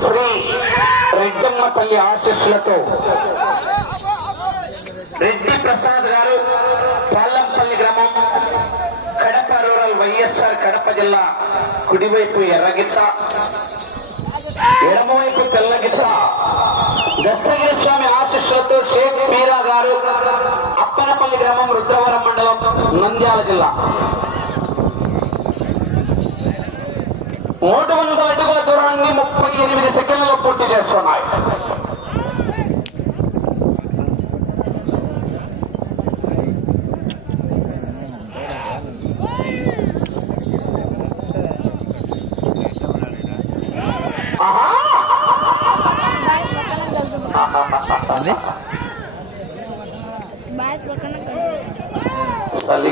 శ్రీ రెడ్డమ్మపల్లి ఆశీస్సులతో రెడ్డి ప్రసాద్ గారు పాల్లంపల్లి గ్రామం కడప రూరల్ వైఎస్ఆర్ కడప జిల్లా కుడివైపు ఎర్రగిత్త ఎడమవైపు తెల్లగిత్త. దశగిరి స్వామి ఆశీస్సులతో షేక్ మీరా గారు అప్పనపల్లి గ్రామం రుద్రవరం మండలం నంద్యాల జిల్లా. మూడు వందల అడుగుల దూరాన్ని ముప్పై ఎనిమిది సెకండ్లలో పూర్తి చేస్తున్నాయి.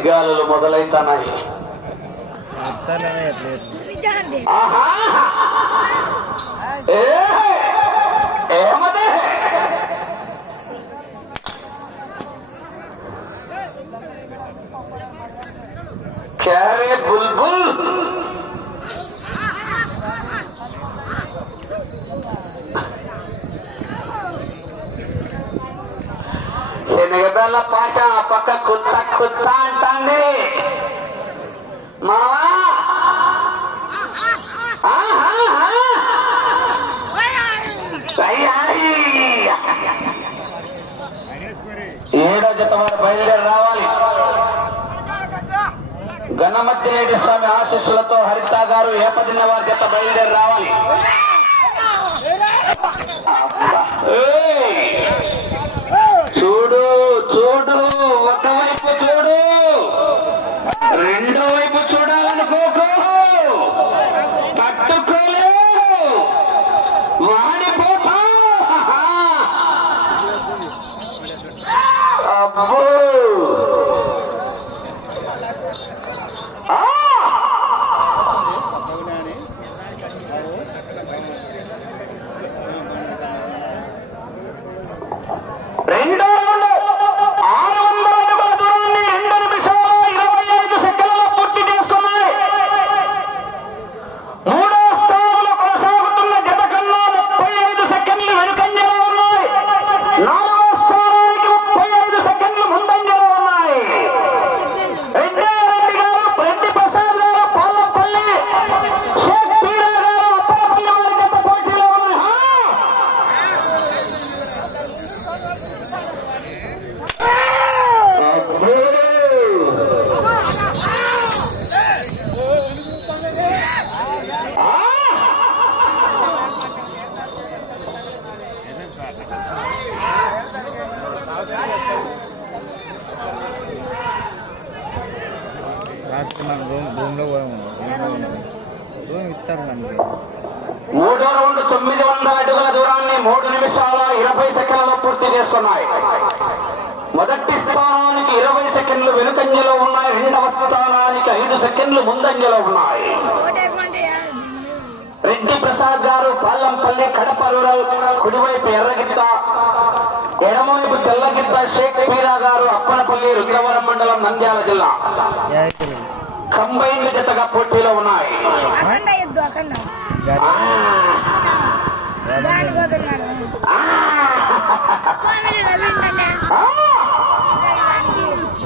చలిగాలులు మొదలైతున్నాయి ఏమదే క్యారే బుల్బుల్! శనగబెల్ల పాష పక్క కుత్త కుత్త అంటుంది. మావా? ఏడో జత వారు బయలుదేరి రావాలి. గణమధ్యరెడ్డి స్వామి ఆశీస్సులతో హరిత గారు ఏపదిన్న వారి జత బయలుదేరి రావాలి. మనం రూమ్ రూమ్లో పోయాము రూమ్లో ఉన్నాం రూమ్ ఇస్తారు మనకి. మూడో రౌండ్ తొమ్మిది వందల అడుగుల దూరాన్ని మూడు నిమిషాల ఇరవై సెకండ్లలో పూర్తి చేసుకున్నాయి మొదటి స్థానానికి ఇరవై సెకండ్లు వెనుకంజలో ఉన్నాయి. రెండవ స్థానానికి ఐదు సెకండ్లు ముందంజలో ఉన్నాయి. రెడ్డి ప్రసాద్ గారు పాల్లంపల్లి కడప రూరల్ కుడివైపు ఎర్రగిత్త ఎడమవైపు తెల్లగిత్త షేక్ పీరా గారు అప్పనపల్లి రుద్రవరం మండలం నంద్యాల జిల్లా. కంబైన్డ్ జతగా పోటీలో ఉన్నాయి.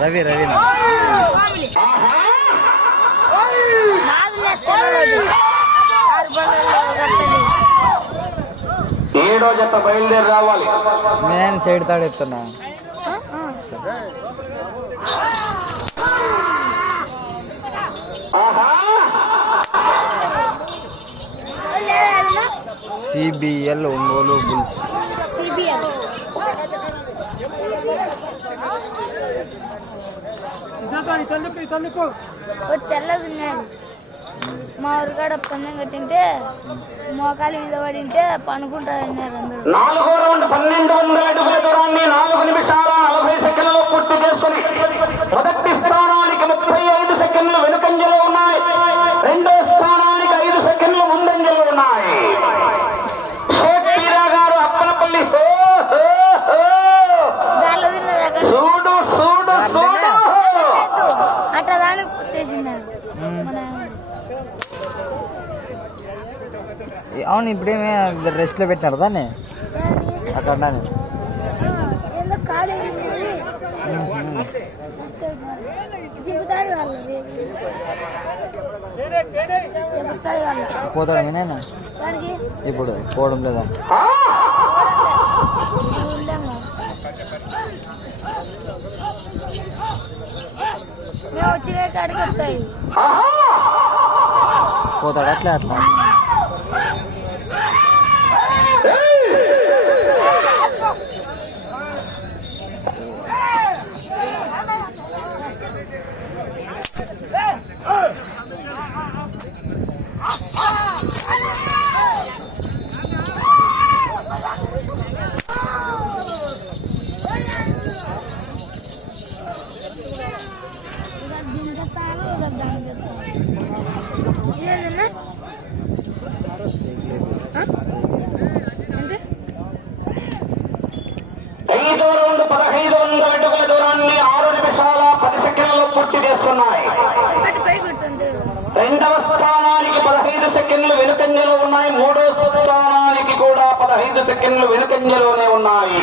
రవి! రవి ఏడో జత బయలుదేరి రావాలి. నేను సైడ్ తాడు ఎత్తున్నా ఆహా! CBL Ongole Bulls. సిబిఎల్. తెల్లది ఉన్నది మా ఊరికాడ పందెం కట్టింటే మోకాలి మీద పడింటే పనుకుంటారు అన్నారు అందరూ. నాలుగో రౌండ్ పన్నెండు వందల అడుగుల దూరాన్ని నాలుగు నిమిషాల నలభై సెకండ్లలో పూర్తి చేసుకుని మొదటి స్థానానికి ముప్పై ఐదు సెకండ్లు వెనుకంజలో ఉన్నాయి రెండో స్థానానికి ఐదు సెకండ్లు ముందంజలో అవును ఇప్పుడేమే రెస్ట్లో పెట్టినారు దాన్ని? అక్కడ పోతాడు మీ నాయన? ఇప్పుడు పోవడం లేదా! పోతాడు అట్లా అట్లా? ఐదో రౌండ్ పదహైదు వందల అడుగుల దూరాన్ని ఆరు నిమిషాల పది సెకండ్లో పూర్తి చేస్తున్నాయి రెండవ స్థానానికి పదహైదు సెకండ్లు వెనుకంజలో ఉన్నాయి. మూడో స్థానానికి కూడా పదహైదు సెకండ్లు వెనుకంజలోనే ఉన్నాయి.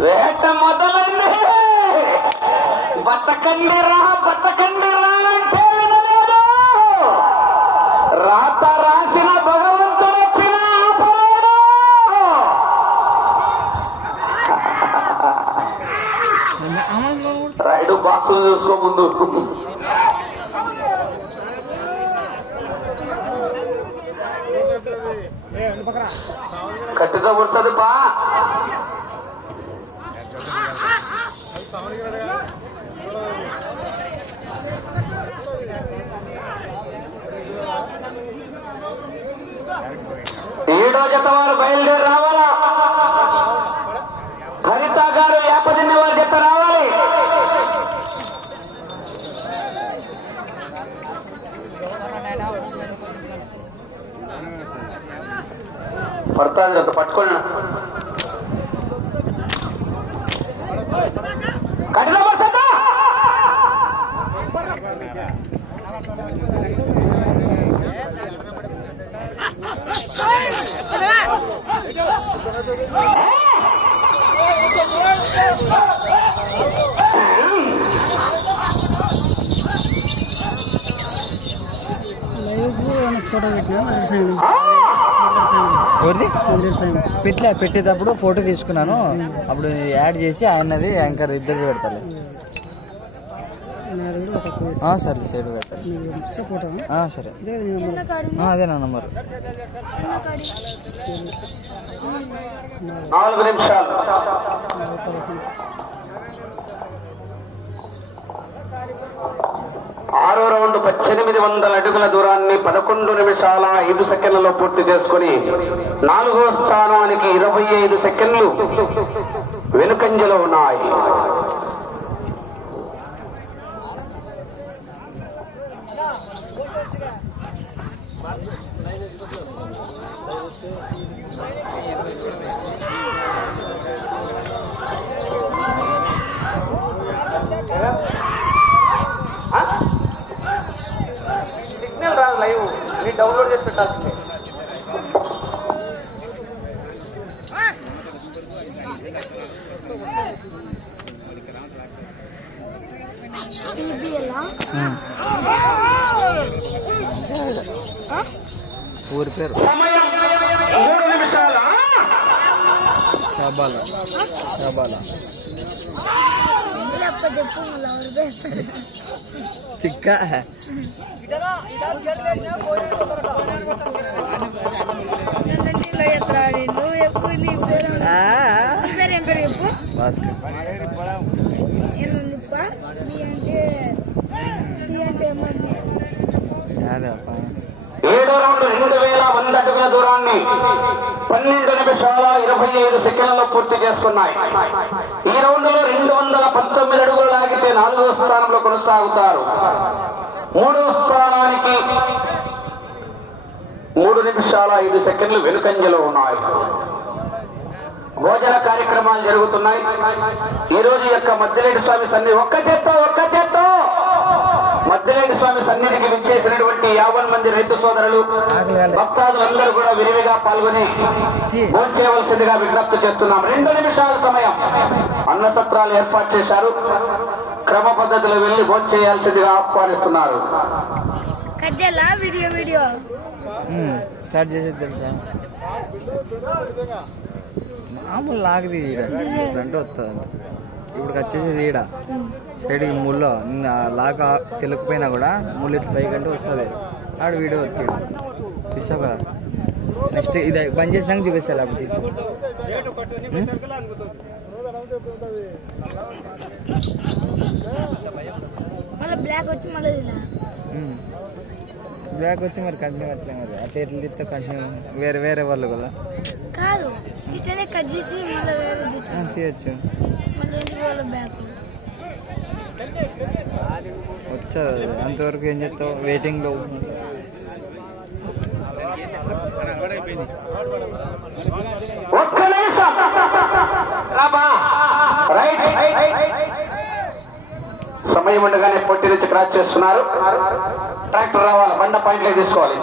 వేట మొదలైంది బతకండి రా బతకండి రా అంటే వినలేదు రాత రాసిన భగవంతుడు వచ్చిన ఆపలేడు రైడు బాక్సులు చూసుకో ముందు. కట్టితో వస్తుంది పా ఏడో జత వారు బయలుదేరా రావాలా హరిత గారు యాపదిన్న వారి జత రావాలి పడుతుంది అంత పట్టుకోండి కఠిన వసత! ఫోటో పెట్టినా? నరసింహ ఎవరిది? పెట్టలే పెట్టేటప్పుడు ఫోటో తీసుకున్నాను. అప్పుడు యాడ్ చేసి ఆయనది యాంకర్ ఇద్దరు పెడతారు సరే సైడ్ పెట్టాలి సరే. అదే నా నంబర్. నాలుగు నిమిషాలు. ఆరో రౌండ్ పద్దెనిమిది వందల అడుగుల దూరాన్ని పదకొండు నిమిషాల ఐదు సెకండ్లలో పూర్తి చేసుకుని నాలుగో స్థానానికి ఇరవై ఐదు సెకండ్లు వెనుకంజలో ఉన్నాయి. ఊరి పేరు. షాబాల షాబాల చిక్క. నన్ను నీలో ఎత్తాడు నువ్వు చెప్పు నీ పేరు ఆ, నీ పేరు ఏం పేరు చెప్పు భాస్కర్ ఏంది నీ అంటే నీ అంటే ఏమంది యాదప్ప ఏడో రౌండ్ రెండు వేల వంద అడుగుల దూరాన్ని పన్నెండు నిమిషాల ఇరవై ఐదు సెకండ్లలో పూర్తి చేస్తున్నాయి. ఈ రౌండ్లో రెండు వందల పంతొమ్మిది అడుగులు లాగితే నాలుగో స్థానంలో కొనసాగుతారు. మూడో స్థానానికి మూడు నిమిషాల ఐదు సెకండ్లు వెనుకంజలో ఉన్నాయి. భోజన కార్యక్రమాలు జరుగుతున్నాయి. ఈ రోజు యొక్క మద్దిలేటి స్వామి సన్ని ఒక్క చేత్త ఒక్క చేత్త. మద్దిలేటి స్వామి సన్నిధికి విచ్చేసినటువంటి యాభై మంది రైతు సోదరులు భక్తాదులందరూ కూడా విరివిగా పాల్గొని భోంచేయవలసిందిగా విజ్ఞప్తి చేస్తున్నాం. రెండు నిమిషాల సమయం. అన్న సత్రాలు ఏర్పాటు చేశారు. క్రమ పద్ధతిలో వెళ్ళి భోంచేయాల్సిందిగా ఆహ్వానిస్తున్నారు. Video video. మామూలు లాగది అంటే వస్తుంది. ఇప్పుడు వచ్చేసేది ఈడ సైడ్ ఈ ముళ్ళు. లాగ తెలుకుపోయినా కూడా ముళ్ళు ఇట్లా పైకంటే వస్తుంది. ఆడు వీడియో తీసావు కదా నెక్స్ట్ ఇది బంద్ చేసినాక చూపిస్తాను అప్పుడు తీసు బ్లాక్ వచ్చి మరి కంటిన్యూ అట్లే మరి. అట్లా ఎట్లా తీస్తే కంటిన్యూ వేరే వేరే వాళ్ళు కదా. కాదు. ఇటనే కట్ చేసి మళ్ళీ వేరే వచ్చారు అంతవరకు ఏం చేస్తావు వెయిటింగ్లో ఒక్క నిమిషం. రైట్. సమయం ఉండగానే పొట్టి నుంచి క్రాచ్ చేస్తున్నారు. ట్రాక్టర్ రావాలి బండ పాయింట్లే తీసుకోవాలి.